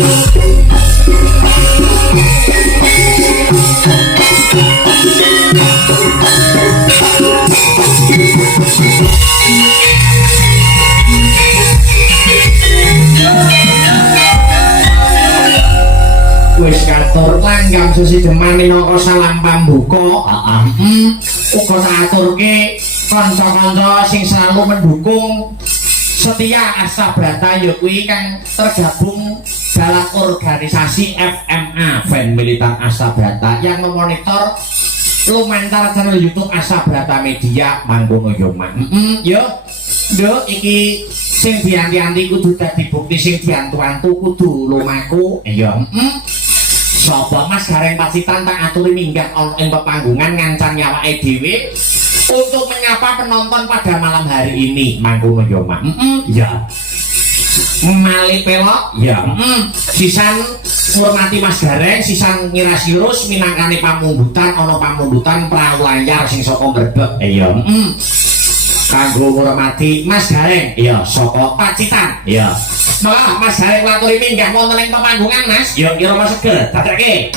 Wis katur langgam susi demane naka salam pambuka. Uga saturke kanca-kanca sing selalu mendukung setia Asabrata ya kuwi kang tergabung dalam organisasi FMA Fan Militan Asabrata yang memonitor lumantar channel YouTube Asabrata Media mangkono yo mak. Yo nduk iki sing dianti-anti kudu dadi bukti sing diantu-antu kudu lumaku ya. Sapa Mas Gareng Pacitan tak aturi minggah ana ing pepanggungan ngancan nyawake dhewe untuk menyapa penonton pada malam hari ini mangkono ya mak. Ya. Mali pelok ya. Sisan ngurmati Mas Gareng, sisan ngirasi-irus minangkane pamumbutan ana pamumbutan prahu layar sing saka Grebeg. Ya. Kanggo ngurmati Mas Gareng ya saka Pacitan. Ya. Malah Mas Gareng waturi minggah wonten ing pepanggungan Mas. Ya kira Mas seger dadekke.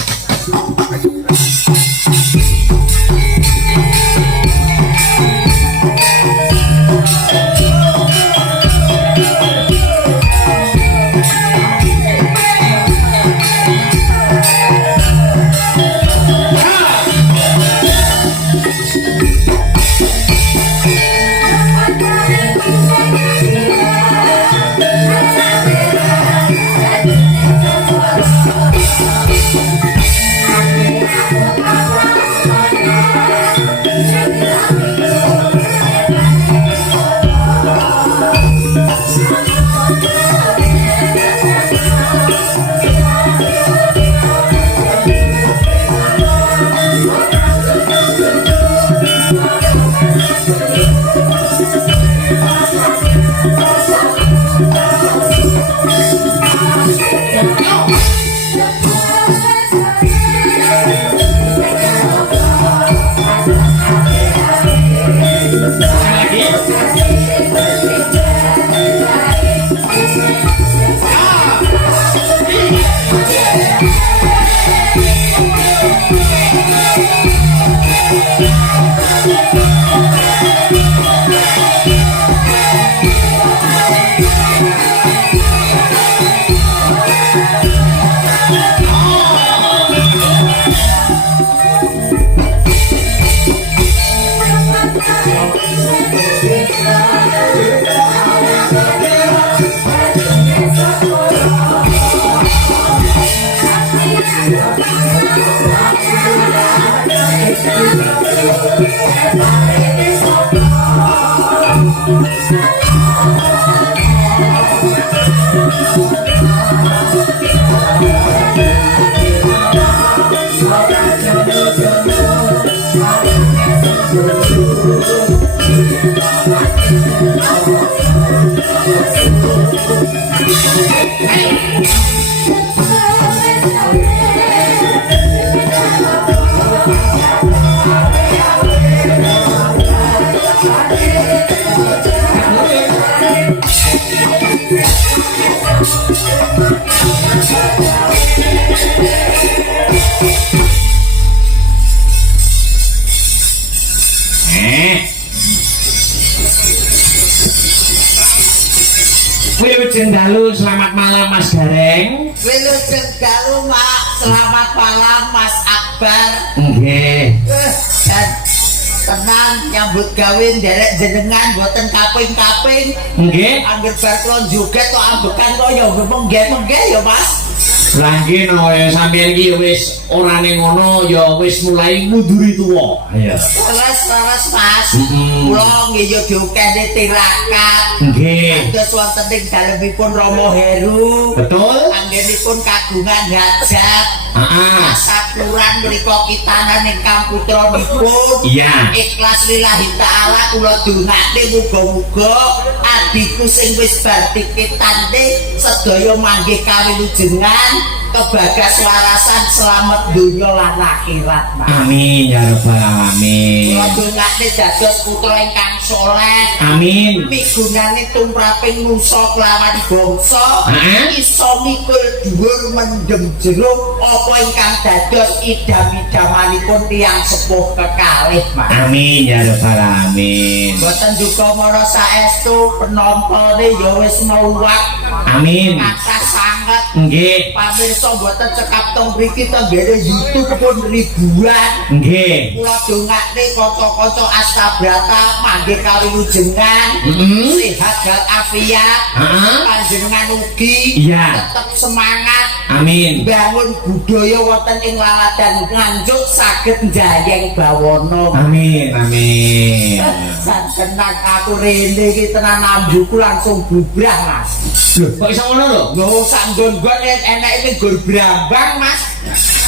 Wilujeng dalu, selamat malam Mas Gareng. Wilujeng dalu Mak, selamat malam Mas Akbar. Nggih. Dan tenang nyambut gawe nderek jenengan boten kaping-kaping. Nggih. Anggere bar kula joget tok ambekan kok ya menggeh-menggeh ya Mas. Lah nggih no sampeyan iki wis ora ning ngono ya wis mulai munduri tuwa. Ya. Leres Mas. Kula nggih yo diukene tirakat. Nggih. Terus wonten ing dalemipun Rama Heru. Betul. Anggenipun kagungan hajat. Heeh. Sakluran mriku kitanan ingkang putranipun. Iya. Ikhlas lillahi taala kula dongake muga-muga adiku sing wis bar tiketane sedaya manggih kawilujengan kebagas warasan selamat dunia lan akhirat Mas. Amin ya rabbal alamin. Kula dongakne dados putra ingkang saleh. Amin. Migunani tumraping nusa kelawan bangsa iso mikul dhuwur mendem jero apa ingkang dados idam-idamanipun tiyang sepuh kekalih Mas. Amin ya rabbal alamin. Boten duka mara saestu penontone ya wis mluwak. Amin. Kathah sanget. Nggih. Pamirsa boten cekap teng mriki tenggene YouTube pun ribuan. Nggih. Kula dongakne kanca-kanca astabrata manggih kawilujengan. Sehat walafiat. Panjenengan ugi tetep semangat. Amin. Bangun budaya wonten ing laladan Nganjuk saged njayeng bawana. Amin. Amin. Santenan aku rene iki tenan ambuku langsung bubrah Mas. Lho, kok iso ngono lho? Lho sak nggon-nggon enake ning gur brambang Mas.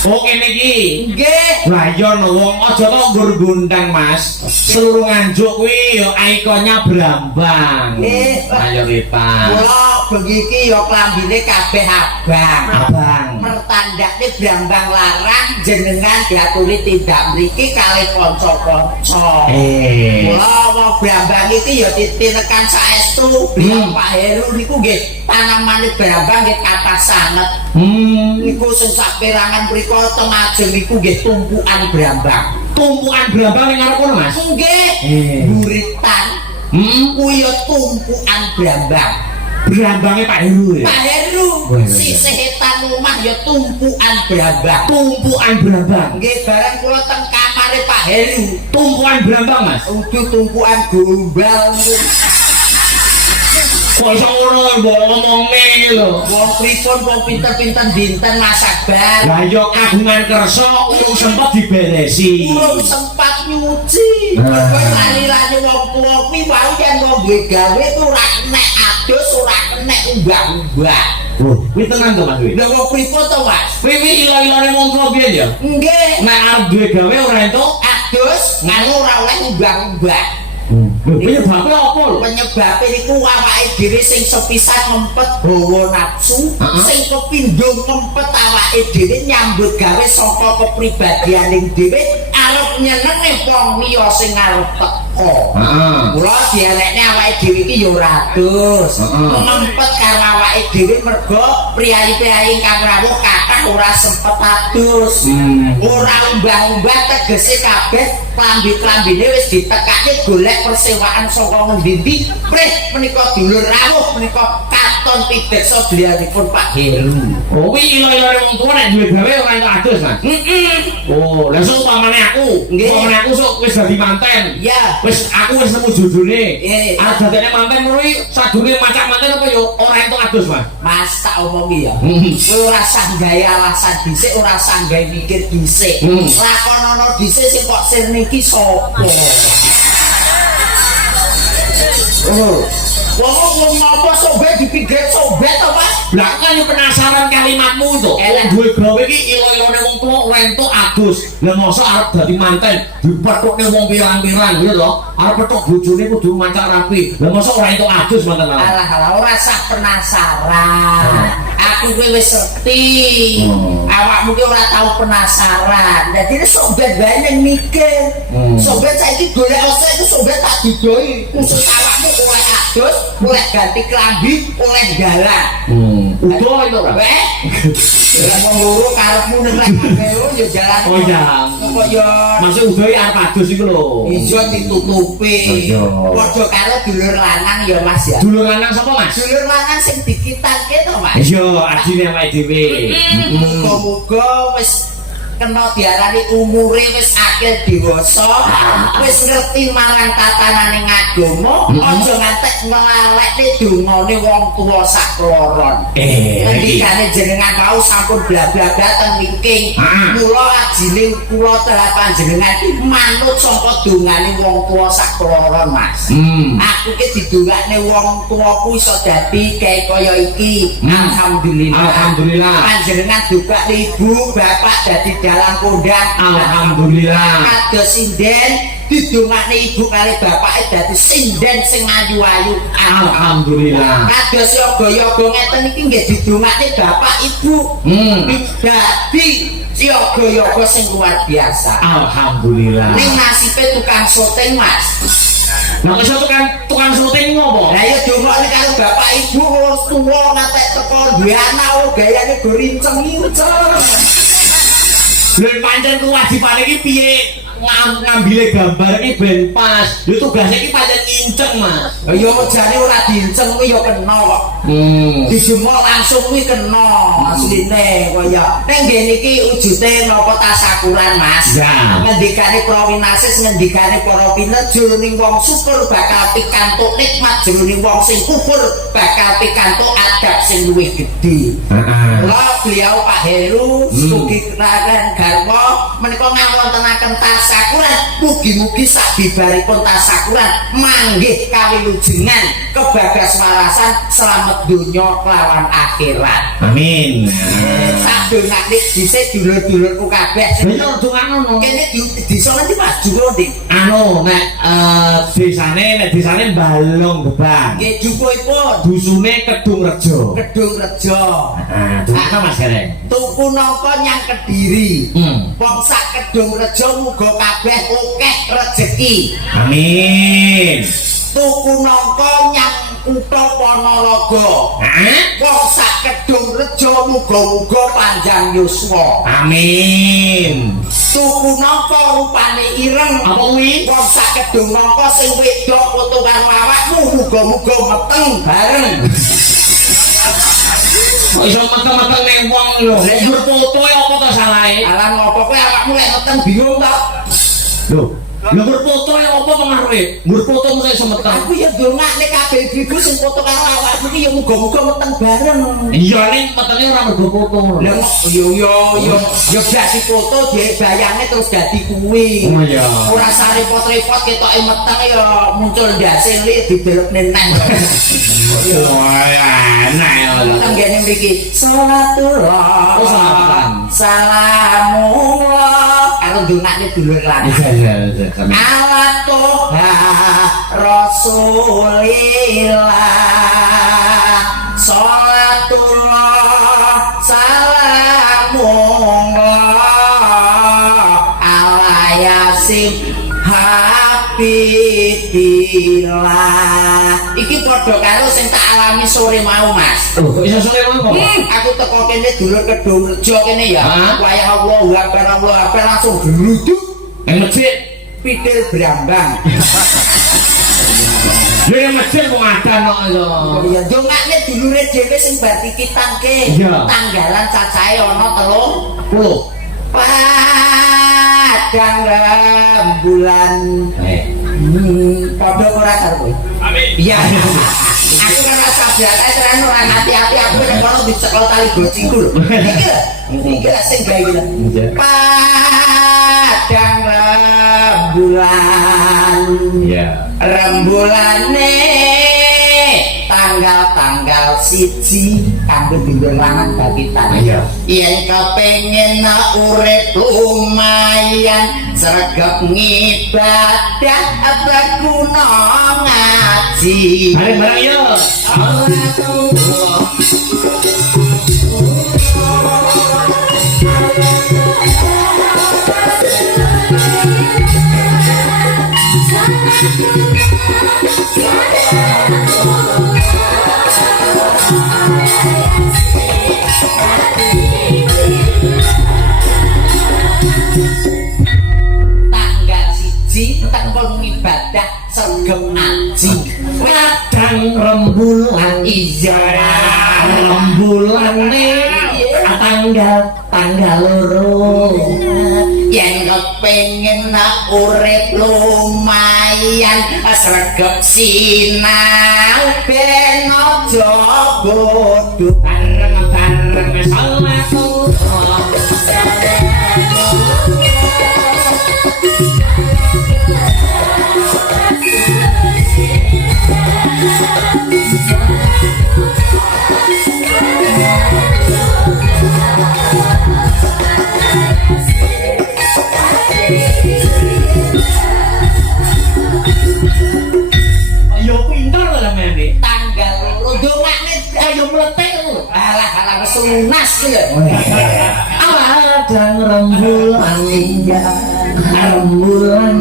Oh kene iki. Nggih. Lah iya no wong aja kok nggur gundang Mas. Seluruh Nganjuk kuwi ya ikonnya Brambang. Nggih. Mayoritas. Kula bengi iki ya klambine kabeh abang. Abang. Mertandakne Brambang larang jenengan diaturi tindak mriki kalih kanca-kanca. Kula wong Brambang iki ya titinekan saestu. Pak Heru niku nggih tanamane Brambang nggih kathah sanget. Niku sing saperangan mriku teng ajeng niku nggih tumpukan Brambang. Tumpukan Brambang ning ngarep kono Mas. Nggih. Buritan. Kuwi ya tumpukan Brambang. Brambangnya Pak Heru ya? Pak Heru, si sehetan rumah ya tumpukan Brambang. Tumpukan Brambang. Nggih, barang kula teng kamare Pak Heru. Tumpukan Brambang Mas. Udah tumpukan gombal. Kok iso ngono mbok ngomongne iki lho. Wong pripun wong pinter-pinter dinten masak bar. Lah ya kagungan kersa urung sempet diberesi. Urung sempat nyuci. Lali-lali wong tuwa kuwi wau yen wong duwe gawe tuh ora kenek adus, ora kenek umbah-umbah. Oh, kuwi tenan to Mas kuwi. Lha wong pripun to Mas? Kuwi ilo-ilone wong tuwa piye ya? Nggih. Nek arep duwe gawe ora entuk Adus karo ora oleh umbah-umbah. Penyebabnya apa lho? Penyebabnya niku awake dhewe sing sepisan ngempet hawa nafsu, sing kepindho ngempet awake dhewe nyambut gawe saka kepribadianing dhewe arep nyenengne wong liya sing arep teko. Kula dialekne awake dhewe iki ya ora adus. Ngempet karo awake dhewe mergo priyayi-priyayi ingkang rawuh kathah ora sempet adus. Ora umbah-umbah tegese kabeh klambi-klambine wis ditekake golek persewaan saka ngendi-endi prih menika dulur rawuh menika katon pideksa bliyanipun Pak Heru. Oh kuwi ilo-ilone wong tuwa nek duwe gawe ora entuk adus Mas. Oh, lha sok pamane aku. Pamane aku sok wis dadi manten. Iya. Wis aku wis nemu judune. Arep dadene manten kuwi sadurunge macak manten apa yo ora entuk adus Mas. Mas tak omongi ya. Kowe ora sah gawe alasan dhisik, ora sah gawe mikir dhisik. Lakonono dhisik sing kok sirne iki sapa? Wong ngapa sobek dipikir sobek to Mas? Lah kan penasaran kalimatmu to. Elek duwe gawe iki ilo-ilone wong tuwa ora entuk adus. Lah mosok arep dadi manten dipethukne wong pirang-pirang lho to. Arep petuk bojone kudu mancak rapi. Lah mosok ora entuk adus manten. Alah ora sah penasaran. Aku kowe wis ngerti. Awakmu ki ora tau penasaran. Dadi sok ben bae ning mikir. Sobat saiki golek osek itu sobat tak didoi. Khusus awakmu oleh adus, oleh ganti klambi, oleh galang. Udo itu ora. Lah wong loro karepmu ning lho ya jalan. Oh iya. Kok ya maksud udo arep adus iku lho. Ijo ditutupi. Padha karo dulur lanang ya Mas ya. Dulur lanang sapa Mas? Dulur lanang sing dikitanke to Mas. Iya, adine awake dhewe. Muga-muga wis kena diarani umure wis akhir dewasa, wis ngerti marang tatananing agama, aja ngantek nglalekne dongane wong tuwa sak kloron. Ngendikane jenengan mau sampun bla-bla-bla teng wingking. Mula ajine kula telah panjenengan iki manut saka dongane wong tuwa sak kloron, Mas. Aku ki didongakne wong tuwaku iso dadi kaya iki. Alhamdulillah. Alhamdulillah. Panjenengan dongakne ibu, bapak dadi dalang kondang. Alhamdulillah. Kados sinden didongakne ibu kali bapake dadi sinden sing ayu-ayu. Alhamdulillah. Kados yoga-yoga ngeten iki nggih didongakne bapak ibu. Dadi yoga-yoga sing luar biasa. Alhamdulillah. Ning nasibe tukang syuting, Mas. Nah, iso tukang syuting ngopo? Lah ya dongakne karo bapak ibu wis tuwa ngatek teko duwe anak gayane go rinceng-rinceng. Lha pancen kewajibane iki piye? Ngambil gambar ini ben pas. Lha tugasnya iki pancen nginceng, Mas. Ya jane ora diinceng kuwi ya kena kok. Dijemok langsung kuwi kena asline kaya. Ning ngene iki wujute napa tasakuran, Mas. Ya. Ngendikane Prawinasis, ngendikane para pinter jroning wong syukur bakal pikantuk nikmat, jroning wong sing kufur bakal pikantuk adab sing luwih gedhe. Heeh. Beliau Pak Heru, Sugi Kragan Garwa menika ngawontenaken tasakuran. Mugi-mugi sabibaripun tasakuran manggih kawilujengan kebagaswarasan selamat dunya kelawan akhirat. Amin. Sadongane dhisik dulur-dulurku kabeh. Bener dongan ngono. Kene disa nanti Mas Juro ndi? Anu nek desane Balong Gebang. Nggih jupuipun Dusune Kedung Rejo. Kedung Rejo. Apa Mas Gareng? Tuku nangka nyang Kediri. Wong sak Kedung Rejo muga kabeh akeh rejeki. Amin. Tuku nangka nyang Kutha Ponorogo. Wong sak Kedung Rejo muga-muga panjang yuswa. Amin. Tuku nangka rupane ireng. Apa kuwi? Wong sak Kedung nangka sing wedok foto karo awakmu muga-muga meteng bareng. Kok iso meteng-meteng ning wong lho. Lek foto apa to salahe? Alah ngopo kowe awakmu lek meteng bingung ta? Lho, Nggur foto ya apa pengaruhe? Nggur foto mesti iso meteng. Aku ya ndongakne kabeh ibu sing foto karo awakmu iki ya muga-muga meteng bareng. Iya ning metenge ora mergo foto. Lah yo dadi foto dibayangne terus dadi kuwi. Oh iya. Ora sarepot-repot ketoke meteng ya muncul ndase lik didelokne nang. Wah, enak ya. Tenggene mriki salatullah. Oh, salatan. Salamullah. Karo ndongakne dulur lanang. Iya. Ala toha Rasulillah Salatullah Salamullah Ala Yasin Habibillah. Iki padha karo sing tak alami sore mau, Mas. Kok iso sore mau kok? Aku teko kene dulur Kedung Rejo kene ya. Wayah Allahu Akbar langsung gluduk Ning masjid Pidil Brambang. lha yang masjid kok ada kok iso. Ya dongakne dulure dhewe sing bar titangke. Tanggalan cacahe ana 30. Padang rembulan. Padha ora karo kowe. Amin. Iya. Aku kan rasa biasa tenan ora hati-hati aku nek kono dicekel tali gocingku lho. Iki lah sing gawe. Padang rembulan. Iya. Rembulane tanggal siji kanggo dulur lanang bagitan. Yen kepengin urip lumayan sregep ngibadah berguna ngaji. Bareng-bareng yo. Tanggal siji tekon ngibadah sregep ngaji. Padang rembulan Iya. Rembulane tanggal loro. Yen kepengin urip lumayan sregep sinau ben aja bodho. Bareng salatullah. dongane ayo meletek lho. alah wis lunas ki lho. Adang rembulan rembulan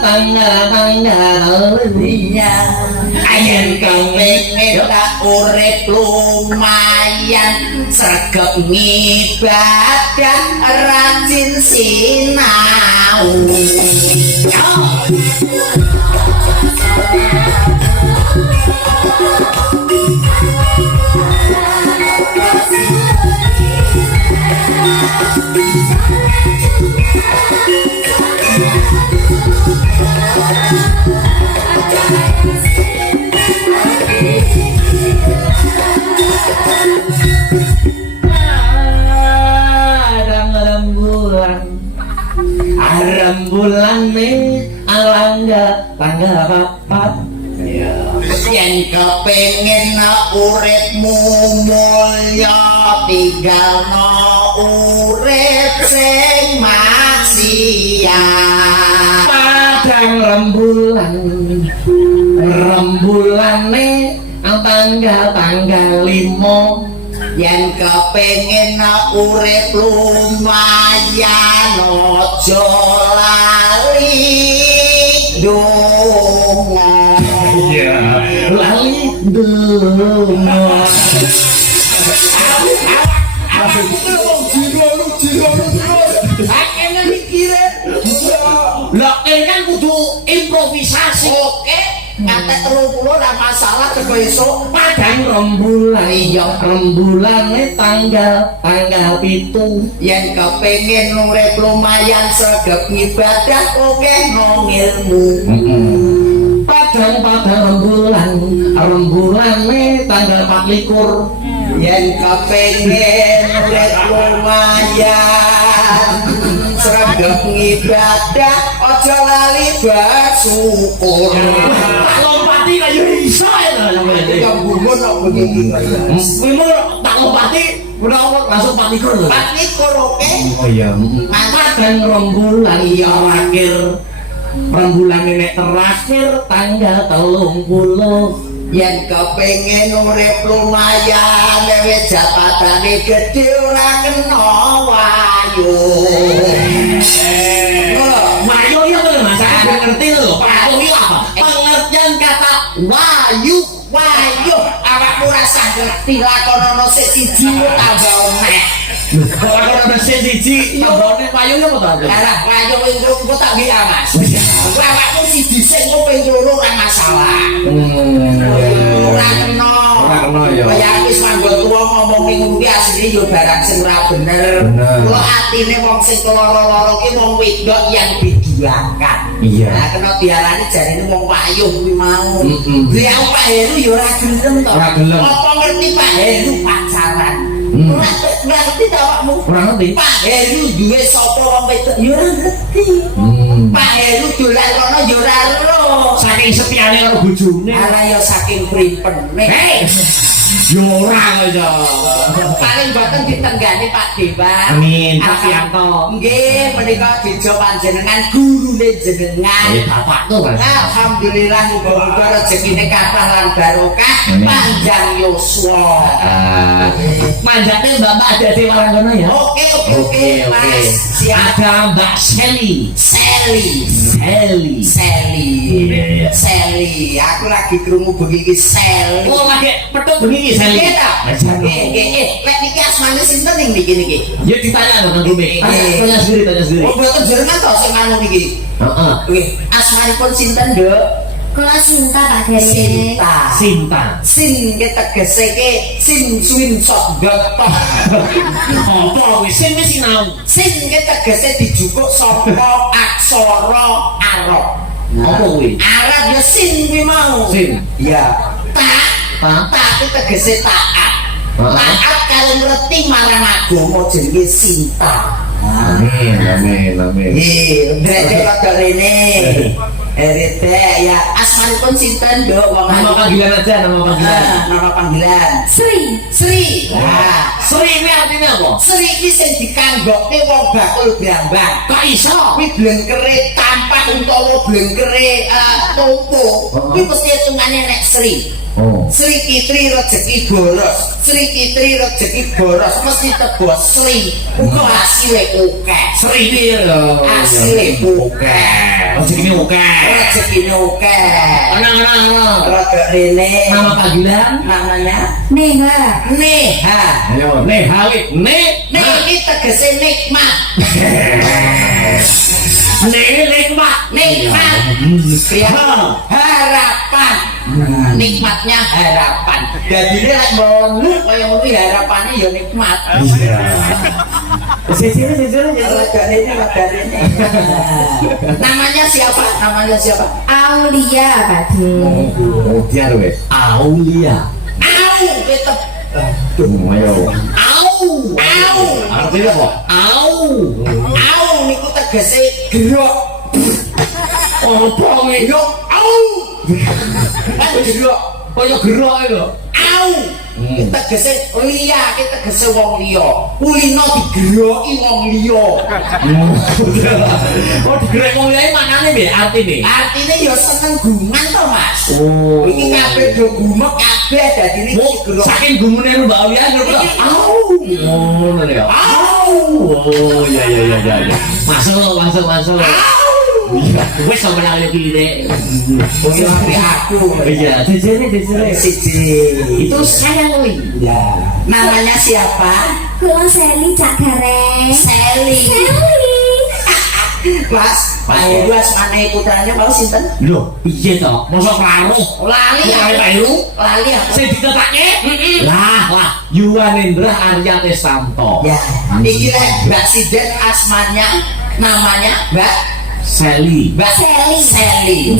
tangga Iya, ayen kepengin tak urip lumayan sregep ngibadah rajin sinau. rembulan alangga tangga papat yen kepengin uripmu mulya tinggalno urip sing maksiat. padang rembulane tangga limo yen kepengin urip lumayan aja lali donga. ya lali donga Akene mikire. lah kan kudu improvisasi. Oke, kate 30 ora masalah teko esuk. padang rembulan Iya. rembulane tanggal pitu Yen kepengin urip lumayan sregep ibadah oke ngilmu. padang rembulan tanggal 24 Yen kepengin urip lumayan sregep ibadah aja lali bersyukur. lompati kaya iso ya Yang gumun kok begini kaya. Mimo tak lompati udah langsung 24 lho. 24 oke. Oh iya. Padang rembulan iya akhir rembulan ini terakhir tanggal 30 Yen kepengin urip lumayan wis jabatane gedhe ora kena wayu. Wayu ya lho Mas, saya ngerti lho. Wayu iki apa? Pengertian kata wayu. Wayu awakmu rasa ngerti lakonono sik siji tambah onek. Kalau ada siji tambahane wayu ya apa to? Lah wayu engko tak bilang Mas. Awakmu siji sing ping loro ora masalah. Ora kena. Ora kena ya. Kaya wis manggon tuwa ngomong ning kuwi asline yo barang sing ora bener. Kula atine wong sing keloro-loro ki wong wedok yang diduakan. Iya. Nah kena diarani jarine wong wayuh kuwi mau. Dia Pak Heru yo ora gelem to. Ora gelem. Apa ngerti Pak Heru pacaran? Ora ngerti ta awakmu? Ora ngerti. Pak Heru duwe sapa wong wedok yo ora ngerti. Pak Heru dolan kono yo ora ero. Saking setiane karo bojone. Ala yo saking pripene. Hei. Yo ora aja. Paling boten ditenggani Pak Dewa. Amin, Pak Yanto. Nggih, menika dijo panjenengan gurune jenengan. Bapak tuh kan. Alhamdulillah muga-muga rezekine kathah lan barokah, panjang yuswa. Manjane Mbak dadi warang kono ya. Oke, Mas. Siap. Ada Mbak Shelly. Sally. Aku lagi krungu bengi iki Sally. Oh, lagi petuk bengi iki Shelly. Nggih. Lek niki asmane sinten ning niki? Ya ditanya lho Nang Bumi. Tanya sendiri. Oh, boten jenengan to sing anu niki. Heeh. Nggih, asmanipun sinten, Nduk? Kula Sinta Pak Dere. Sinta. Sin ki tegese ki sin suwin sok gotok. Apa wis sing wis sinau. Sin ki tegese dijukuk saka aksara Arab. Apa kuwi? Arab ya sin kuwi mau. Sin. Ya. Ta ki tegese taat. Taat kalau ngerti marang agama jenenge Sinta. Amin. Ndrek kok rene. Erite ya asmanipun sinten, Nduk? Wong Nama panggilan aja, nama panggilan. Nama panggilan Sri. Nah, Sri ini artinya apa? Sri iki sing dikanggokke wong bakul brambang. Kok iso? Kuwi blengkere tampak utawa blengkere tompo. Kuwi mesti hitungane nek Sri. Oh. Sri Kitri rezeki boros. Sri Kitri rezeki boros mesti tebo Sri. Uga hasile akeh. Sri ini lho. Hasile akeh. Rezekine akeh. Rezekine akeh. Tenang. Rada rene. Nama panggilan? Namanya Neha. Neha. Ayo, Hawit. Nek iki tegese nikmat. Nikmat. Nikmat. Harapan. Nikmatnya harapan. Jadi lek mbonu kaya ngono harapane ya nikmat. Iya. Sejene. Namanya siapa? Namanya siapa? Aulia Bade. Oh, dia weh. Aulia. Au, kita Ayo. au. Artinya apa? Au niku tegese gerok. Apa iki? Yo au. Gerok. Kaya gerok itu. Au. Kita tegese liya, kita tegese wong liya. Kulino digeroki wong liya. Oh, digerek wong liya maknane piye artine? Artine ya seneng guman to, Mas. Oh. Iki kabeh do gumek kabeh dadine digerok. Saking gumune Mbak Aulia ngono. Au. Ngono ya. Au. Oh, ya. Masuk. Iya, wis sampe nang iki nek. Wong aku. Iya, jejene. Siji. Itu saya Li. Ya. Namanya siapa? Kula Seli Cak Gareng. Seli. Mas, Pak asmane putranya Pak sinten? Lho, piye to? Mosok klaruh. Lali apa? Sing ditepakke? Lah, Yuwanendra Arya Testanto. Ya, iki lek Mbak Siden asmanya namanya Mbak Seli. Seli.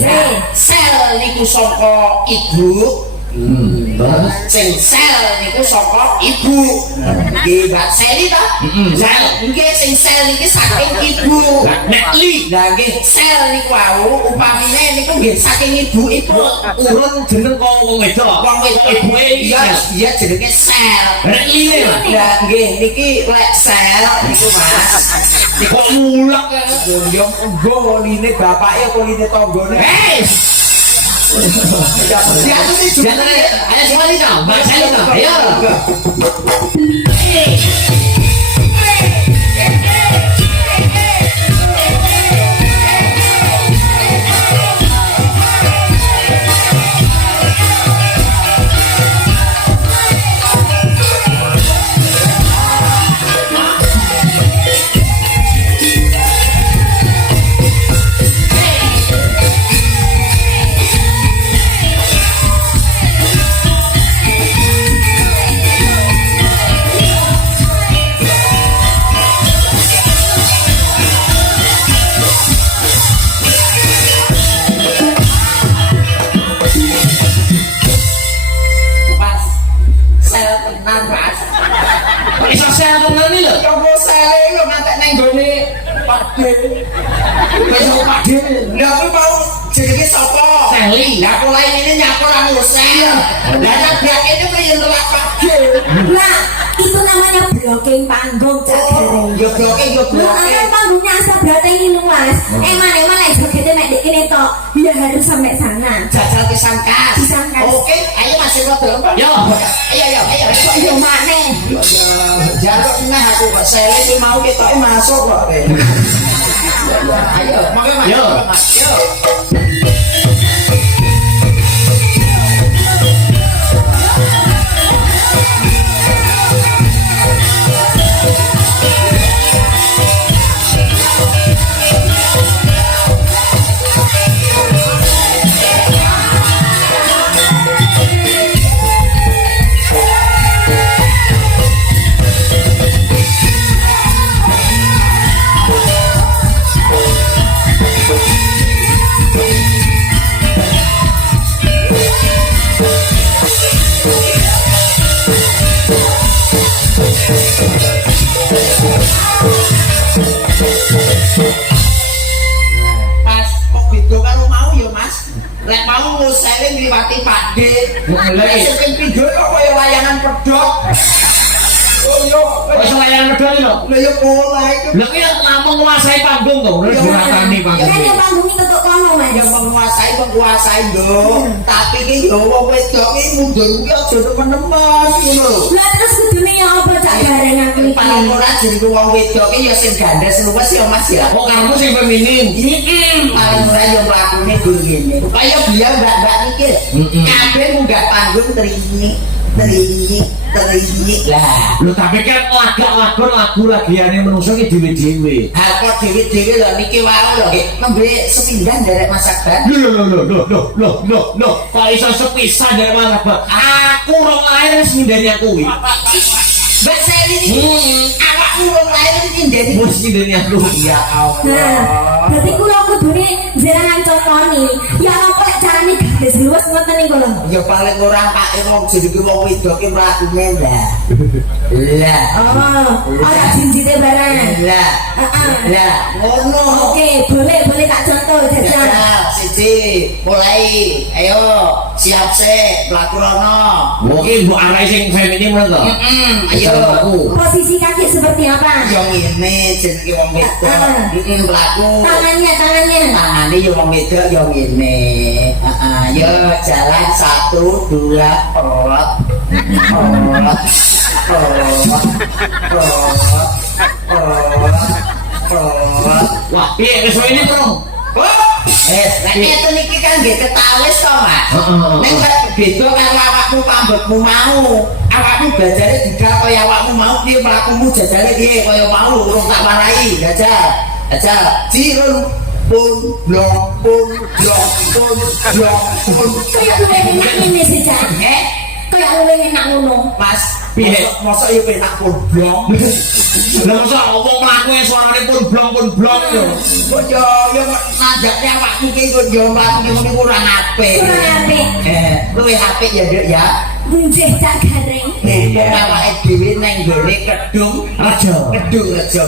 Sel niku saka ibu. Terus Sing sel niku saka ibu. Nggih Mbak Seli ta? Sel. Nggih sing sel niki saking ibu. Nek Li, Lah nggih sel niku wau upamine niku nggih saking ibu-ibu. urun jeneng kok wong wedok. Wong wedok ibuke iya jenenge sel. Nek Li Mas. Lah nggih niki lek sel niku Mas. Kok mulak ya? Yo engko line bapake apa line tanggane. Hei, Ya itu jangan ayo semua nih dong, Mbak Seli dong. Ayo. Mas. Sel tenan Mas. Iso sel tenan iki lho. Yo sele yo ngantek nang gone Pakde. Wis Pakde. Lah kuwi mau jenenge sapa? Seli. Lah kok lain ini nyapa ra sel. Lah nek biak ini kaya nolak Pakde. Lah, itu namanya blocking panggung Cak Gareng. Yo bloke yo Nah, bloke. kan panggungnya asal berarti ini luas. Emang lek jogetnya mek dik kene tok. Ya harus sampai sana. Jajal pisan kas. Pisan kas. Oke, ayo masih rodol. Yo. Ayo. Yo maneh. Jaluk nah aku kok sele iki mau ketoke masuk kok. Ayo, monggo Mas. Yo. Mas. Yo. Mas, kok beda karo mau ya Mas? Lek mau ngusele ngliwati Pakde. Lek sing pindho kok kaya layangan pedhot. Oh yo, Wis layangan medal lho. lha yo mulai. Lho ki lamun nguasai panggung to, wis diratani Kan panggung. yang panggung itu tutup kono mas. Ya menguasai lho. Tapi ki yo wong wedok ki mundur kuwi aja temen-temen ngono lho. Lah terus kudune ya apa cak bareng aku iki. Paling ora jenenge wong wedok ki ya sing gandes luwes ya Mas ya. Oh, kamu sing feminin. Paling ora yo mlakune gur ngene. Kaya dia mbak-mbak mikir. Kabeh munggah panggung terinyi lah. Lho tapi kan lagu lagiane menungso ki dhewe-dhewe. Ha kok dhewe-dhewe lho niki wae lho nggih. Nembe sepindhan derek Mas Akbar. Loh, kok iso sepisan dari mana, Pak? Aku rong lahir wis ngindeni aku kuwi. Mbak Seli iki awakmu wong lain nyindeni. Wis ngindeni aku. Ya Allah. Nah, berarti kula kudune jenengan contoni. Ya apa lek carane garis luwes ngoten niku lho. Ya paling ora Pak wong jenenge wong wedok ki mlakune lah. Lah. Oh, ora jinjite barang. Lah. Lah, ngono. Oke, boleh tak contoh jajal. Siji, mulai. Ayo, siap sik, mlaku rono. Mungkin mbok arahi sing feminin ngono to. Ayo. Aku. Posisi kaki seperti apa? Yo ngene jenenge wong wedok. Mlaku. Tangannya. Tangane yo wong wedok yo ngene. Heeh, yo jalan 1 2 orot. Wah, piye wis ini to? Nek ngeten iki kan nggih ketawis to, Mas. Nek beda karo awakmu pambekmu mau. Awakmu bajare didak kaya awakmu mau piye mlakumu jajale piye kaya mau urung tak warai. Jajal. Jirun pun blok. Kayak luwih enak ngene sih, Cak. Kayak luwih enak ngono. Mas, Piye? mosok yo penak pun blok. Lah masa wong mlaku suarane pun blong lho. Kok yo nanjakne awakmu ki kok yo mlaku ngene ora apik. Kurang apik. Luwih apik ya, Nduk ya. Nggih, Cak Gareng. Awake dhewe nang gone kedung Rejo. Kedung Rejo.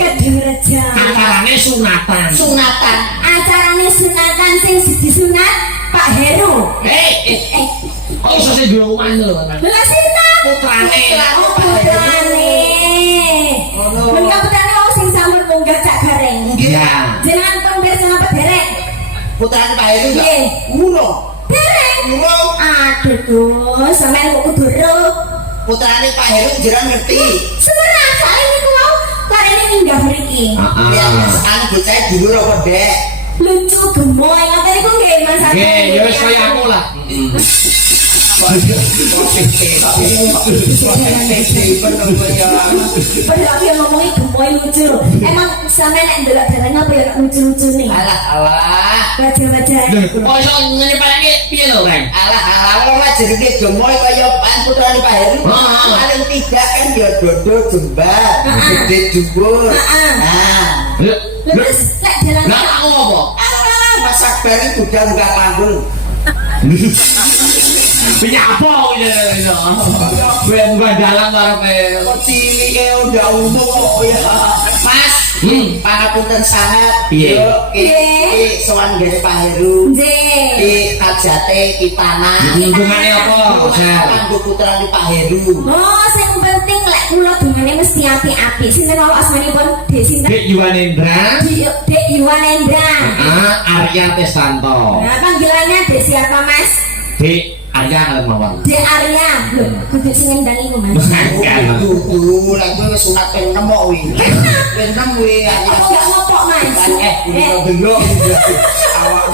Acarane sunatan. Acarane sunatan sing disunat Pak Heru. Kok iso sing duwe omah lho. Lah sinten? Putrane. Oh, putrane. Menika putrane wong sing sampun munggah Cak Gareng. Iya. Jenengan pun pirsa napa derek? Putrane Pak Heru ya. Nggih. Urung. Derek. Urung. Aduh, Gus, sampeyan kok kudu ro. Putrane Pak Heru jenengan ngerti. Sebenarnya saat ini ku mau karene minggah mriki. Ya, anu bocah dulu apa, Dek? Lucu gemoy ngoten niku nggih Mas Agus. Nggih, ya wis kaya aku lah. Padahal aku yang ngomongin gemoy lucu. Emang sampeyan nek ndelok dereng apa ya lucu-lucu nih? Alah. Wajar-wajar. Kok iso nyepelake piye lho, Reng? Alah, ora jenenge gemoy kaya pan putrane Pak Heru. Paling tidak kan ya dodo jembar, gede dhuwur. Nah, Terus lek jalan Lah aku apa? Mas Akbar iki udah enggak panggung. Piye apa iki? Gue buka dalan karepe. Kok cilike udah umum kok ya. Mas, pangapunten sangat. Piye? Iki sowan gene Pak Heru. Nggih. Iki kajate kitana. Hubungane apa? Kanggo putrane Pak Heru. Oh, sing penting lek kula dungane mesti apik-apik. Sinten wae asmanipun? Dek sinten? Dek Yuwanendra. Dek Yuwanendra. Arya Tesanto. Nah, panggilannya Dek siapa, Mas? Dek Arya kalian mawon. Dek Arya. Loh, kudu sing ngendang iku, Mas. Dudu, lek kowe wis sunat ping 6 kok wi. Ping 6 wi Apa enggak ngopok, Mas? delok awak.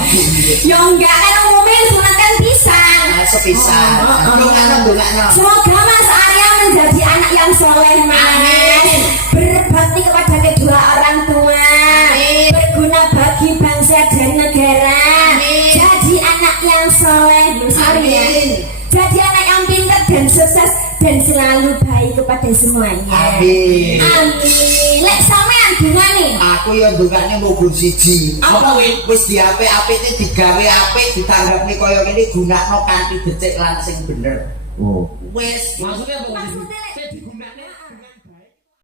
Ya enggak kan umumnya sunat kan pisan. Sepisan. Dongakno. Semoga Mas Arya menjadi anak yang soleh, Mas. Berbakti kepada kedua orang tua. Berguna bagi bangsa dan negara. Jadi anak yang soleh, Mas Arya. Jadi anak yang pintar dan sukses dan selalu baik kepada semuanya. Amin. Lek sampean dungane. Aku ya ndongakne mubur siji. Apa kuwi? Wis diapik-apikne digawe apik ditanggapne kaya ngene gunakno kanthi becik lan sing bener. Oh. Wis Maksudnya apa? Maksudnya Saya digunakne